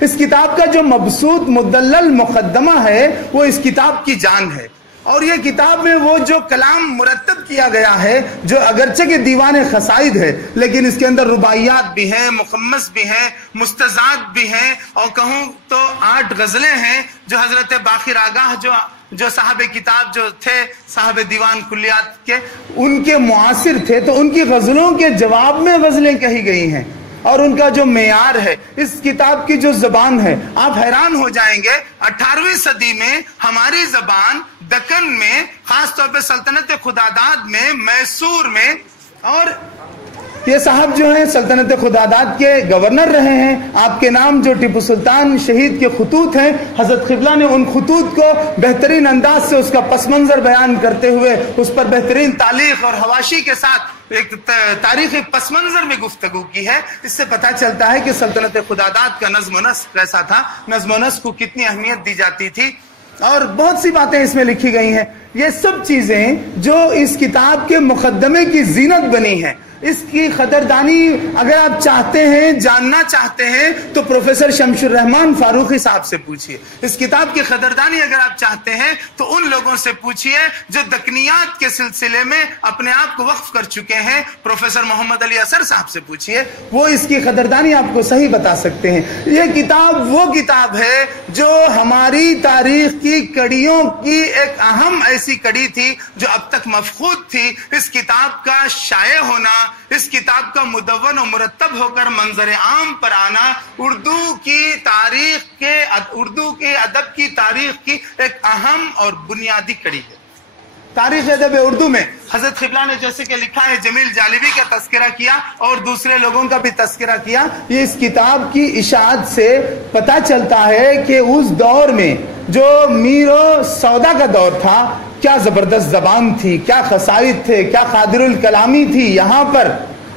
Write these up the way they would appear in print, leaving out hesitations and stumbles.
اس کتاب کا جو مبسوط مدلل مقدمہ ہے وہ اس کتاب کی جان ہے، اور یہ کتاب میں وہ جو کلام مرتب کیا گیا ہے جو اگرچہ کہ دیوان خصائد ہے لیکن اس کے اندر رباعیات بھی ہیں، مخمس بھی ہیں، مستزاد بھی ہیں، اور کہوں تو 8 غزلیں ہیں جو حضرت باقر آگاہ جو صاحب کتاب جو تھے صاحب دیوان کلیات کے، ان کے معاصر تھے، تو ان کی غزلوں کے جواب میں غزلیں کہی گئی ہیں، اور ان کا جو معیار ہے، اس کتاب کی جو زبان ہے، آپ حیران ہو جائیں گے 18ویں صدی میں ہماری زبان دکن میں، خاص طور پہ سلطنت خداداد میں، میسور میں، اور یہ صاحب جو ہیں سلطنت خداداد کے گورنر رہے ہیں، آپ کے نام جو ٹیپو سلطان شہید کے خطوط ہیں، حضرت قبلہ نے ان خطوط کو بہترین انداز سے اس کا پس منظر بیان کرتے ہوئے اس پر بہترین تعلیق اور حواشی کے ساتھ ایک تاریخی پس منظر میں گفتگو کی ہے۔ اس سے پتہ چلتا ہے کہ سلطنت خداداد کا نظم و نسق کیسا تھا، نظم و نسق کو کتنی اہمیت دی جاتی تھی، اور بہت سی باتیں اس میں لکھی گئی ہیں۔ یہ سب چیزیں جو اس کتاب کے مقدمے کی زینت بنی ہیں، اس کی قدردانی اگر آپ چاہتے ہیں، جاننا چاہتے ہیں، تو پروفیسر شمس الرحمن فاروقی صاحب سے پوچھئے۔ اس کتاب کی قدردانی اگر آپ چاہتے ہیں تو ان لوگوں سے پوچھئے جو دکنیات کے سلسلے میں اپنے آپ کو وقف کر چکے ہیں، پروفیسر محمد علی اثر صاحب سے پوچھئے، وہ اس کی قدردانی آپ کو صحیح بتا سکتے ہیں۔ یہ کتاب وہ کتاب ہے جو ہماری تاریخ کی کڑیوں کی ایک اہم ایسی کڑی تھی جو اب تک مفقود تھی۔ اس کتاب کا شائع ہونا، اس کتاب کا مدون و مرتب ہو کر منظر عام پر آنا، اردو کے ادب کی تاریخ کی ایک اہم اور بنیادی کڑی ہے۔ تاریخ ادب اردو میں حضرت قبلہ نے جیسے کہ لکھا ہے، جمیل جالبی کا تذکرہ کیا اور دوسرے لوگوں کا بھی تذکرہ کیا، یہ اس کتاب کی اشاعت سے پتہ چلتا ہے کہ اس دور میں جو میر و سودا کا دور تھا، کیا زبردست زبان تھی، کیا قصائد تھے، کیا قادر الکلامی تھی یہاں پر،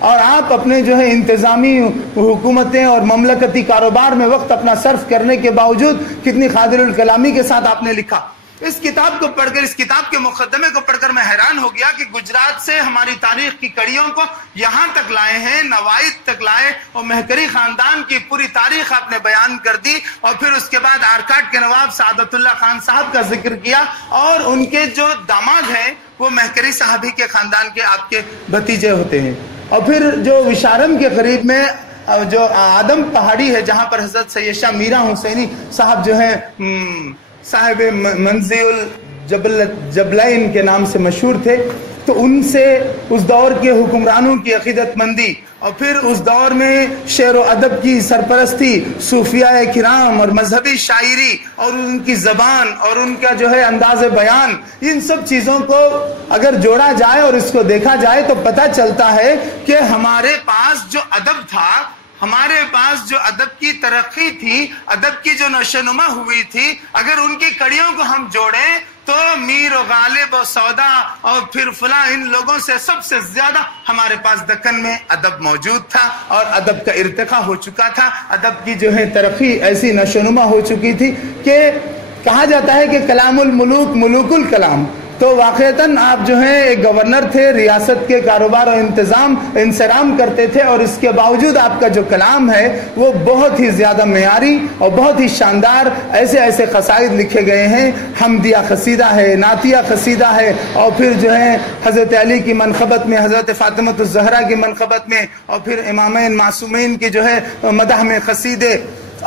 اور آپ اپنے جو ہے انتظامی حکومتیں اور مملکتی کاروبار میں وقت اپنا صرف کرنے کے باوجود کتنی قادر الکلامی کے ساتھ آپ نے لکھا۔ اس کتاب کو پڑھ کر، اس کتاب کے مقدمے کو پڑھ کر میں حیران ہو گیا کہ گجرات سے ہماری تاریخ کی کڑیوں کو یہاں تک لائے ہیں، نوائد تک لائے، اور مہکری خاندان کی پوری تاریخ آپ نے بیان کر دی، اور پھر اس کے بعد آرکاٹ کے نواب سعادت اللہ خان صاحب کا ذکر کیا، اور ان کے جو داماد ہیں وہ مہکری صاحبی کے خاندان کے آپ کے بھتیجے ہوتے ہیں۔ اور پھر جو وشارم کے قریب میں جو آدم پہاڑی ہے جہاں پر حضرت سید شاہ میرا حسینی صاحب جو ہیں صاحب منزی الجبلین کے نام سے مشہور تھے، تو ان سے اس دور کے حکمرانوں کی عقیدت مندی، اور پھر اس دور میں شعر و ادب کی سرپرستی، صوفیاء کرام اور مذہبی شاعری اور ان کی زبان اور ان کا جو ہے انداز بیان، ان سب چیزوں کو اگر جوڑا جائے اور اس کو دیکھا جائے تو پتہ چلتا ہے کہ ہمارے پاس جو ادب تھا، ہمارے پاس جو ادب کی ترقی تھی، ادب کی جو نشوونما ہوئی تھی، اگر ان کی کڑیوں کو ہم جوڑیں تو میر و غالب و سودا اور پھر فلاں ان لوگوں سے سب سے زیادہ ہمارے پاس دکن میں ادب موجود تھا، اور ادب کا ارتقا ہو چکا تھا، ادب کی جو ہے ترقی ایسی نشوونما ہو چکی تھی کہ کہا جاتا ہے کہ کلام الملوک ملوک الکلام۔ تو واقعتاً آپ جو ہیں ایک گورنر تھے، ریاست کے کاروبار و انصرام کرتے تھے، اور اس کے باوجود آپ کا جو کلام ہے وہ بہت ہی زیادہ معیاری اور بہت ہی شاندار، ایسے قصائد لکھے گئے ہیں، حمدیہ قصیدہ ہے، نعتیہ قصیدہ ہے، اور پھر جو ہے حضرت علی کی منقبت میں، حضرت فاطمہ الزہرا کی منقبت میں، اور پھر امامین معصومین کی جو ہے مدح میں قصیدے،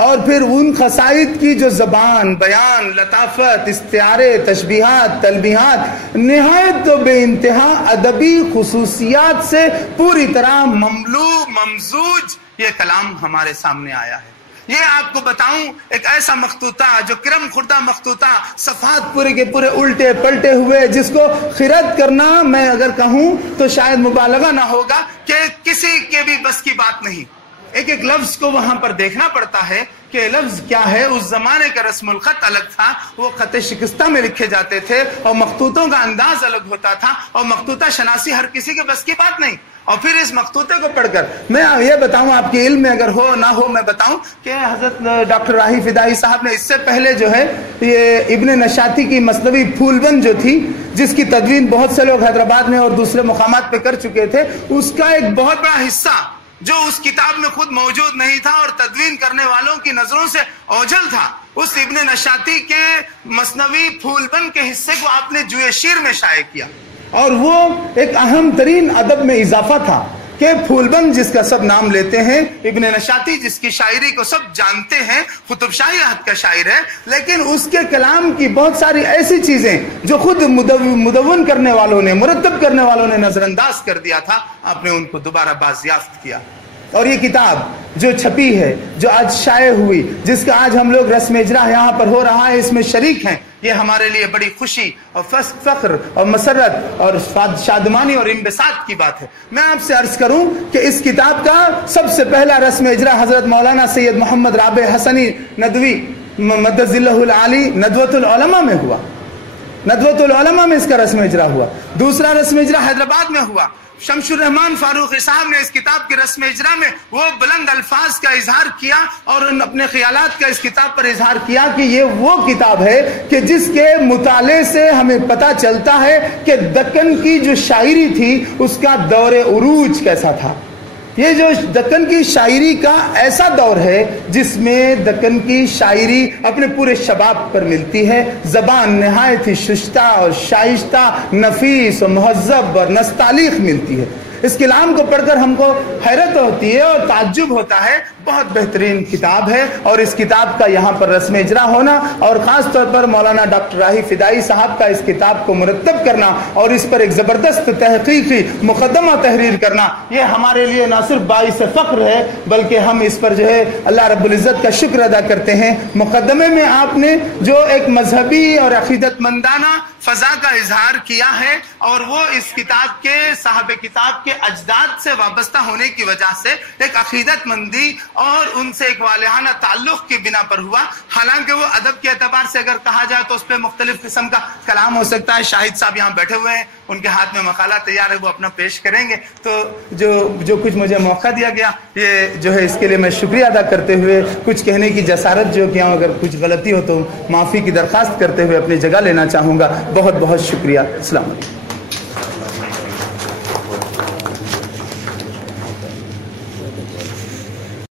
اور پھر ان قصائد کی جو زبان، بیان، لطافت، استعارے، تشبیہات، تلبیہات، نہایت و بے انتہا ادبی خصوصیات سے پوری طرح ممزوج یہ کلام ہمارے سامنے آیا ہے۔ یہ آپ کو بتاؤں، ایک ایسا مخطوطہ جو کرم خوردہ مخطوطہ، صفحات پورے کے پورے الٹے پلٹے ہوئے، جس کو خرد کرنا میں اگر کہوں تو شاید مبالغہ نہ ہوگا کہ کسی کے بھی بس کی بات نہیں۔ ایک ایک لفظ کو وہاں پر دیکھنا پڑتا ہے کہ لفظ کیا ہے۔ اس زمانے کا رسم الخط الگ تھا، وہ خط شکستہ میں لکھے جاتے تھے، اور مخطوطوں کا انداز الگ ہوتا تھا، اور مخطوطہ شناسی ہر کسی کے بس کی بات نہیں۔ اور پھر اس مخطوطے کو پڑھ کر میں یہ بتاؤں، آپ کے علم میں اگر ہو نہ ہو میں بتاؤں کہ حضرت ڈاکٹر راہی فدائی صاحب نے اس سے پہلے جو ہے یہ ابن نشاطی کی مثنوی پھول بند جو تھی، جس کی تدوین بہت سے لوگ حیدرآباد میں اور دوسرے مقامات پہ کر چکے تھے، اس کا ایک بہت بڑا حصہ جو اس کتاب میں خود موجود نہیں تھا اور تدوین کرنے والوں کی نظروں سے اوجھل تھا، اس ابن نشاطی کے مثنوی پھول بند کے حصے کو آپ نے جوئے شیر میں شائع کیا، اور وہ ایک اہم ترین ادب میں اضافہ تھا کہ پھول بند جس کا سب نام لیتے ہیں، ابن نشاطی جس کی شاعری کو سب جانتے ہیں، قطب شاہی عہد کا شاعر ہے، لیکن اس کے کلام کی بہت ساری ایسی چیزیں جو خود مدون کرنے والوں نے، مرتب کرنے والوں نے نظر انداز کر دیا تھا، آپ نے ان کو دوبارہ بازیافت کیا۔ اور یہ کتاب جو چھپی ہے، جو آج شائع ہوئی، جس کا آج ہم لوگ رسم اجرا یہاں پر ہو رہا ہے، اس میں شریک ہیں، یہ ہمارے لیے بڑی خوشی اور فخر اور مسرت اور شادمانی اور انبساط کی بات ہے۔ میں آپ سے عرض کروں کہ اس کتاب کا سب سے پہلا رسم اجرا حضرت مولانا سید محمد رابع حسنی ندوی مدد اللہ العالی ندوۃ العلماء میں ہوا، ندوۃ العلماء میں اس کا رسم اجرا ہوا۔ دوسرا رسم اجرا حیدرآباد میں ہوا، شمس الرحمان فاروقی صاحب نے اس کتاب کی رسم اجرا میں وہ بلند الفاظ کا اظہار کیا اور اپنے خیالات کا اس کتاب پر اظہار کیا کہ یہ وہ کتاب ہے کہ جس کے مطالعے سے ہمیں پتہ چلتا ہے کہ دکن کی جو شاعری تھی اس کا دور عروج کیسا تھا۔ یہ جو دکن کی شاعری کا ایسا دور ہے جس میں دکن کی شاعری اپنے پورے شباب پر ملتی ہے، زبان نہایت ہی ششتہ اور شائستہ، نفیس اور مہذب اور نستعلیق ملتی ہے۔ اس کلام کو پڑھ کر ہم کو حیرت ہوتی ہے اور تعجب ہوتا ہے، بہت بہترین کتاب ہے، اور اس کتاب کا یہاں پر رسم اجرا ہونا اور خاص طور پر مولانا ڈاکٹر راہی فدائی صاحب کا اس کتاب کو مرتب کرنا اور اس پر ایک زبردست تحقیقی مقدمہ تحریر کرنا، یہ ہمارے لیے نہ صرف باعث فخر ہے بلکہ ہم اس پر جو ہے اللہ رب العزت کا شکر ادا کرتے ہیں۔ مقدمے میں آپ نے جو ایک مذہبی اور عقیدت مندانہ فضا کا اظہار کیا ہے، اور وہ اس کتاب کے صاحب کتاب کے اجداد سے وابستہ ہونے کی وجہ سے ایک عقیدت مندی اور ان سے ایک والہانہ تعلق کی بنا پر ہوا۔ حالانکہ وہ ادب کے اعتبار سے اگر کہا جائے تو اس پہ مختلف قسم کا کلام ہو سکتا ہے۔ شاہد صاحب یہاں بیٹھے ہوئے ہیں، ان کے ہاتھ میں مقالہ تیار ہے، وہ اپنا پیش کریں گے۔ تو جو کچھ مجھے موقع دیا گیا، یہ جو ہے اس کے لیے میں شکریہ ادا کرتے ہوئے کچھ کہنے کی جسارت جو کیا، اگر کچھ غلطی ہو تو معافی کی درخواست کرتے ہوئے اپنی جگہ لینا چاہوں گا۔ بہت بہت شکریہ۔ السلام علیکم۔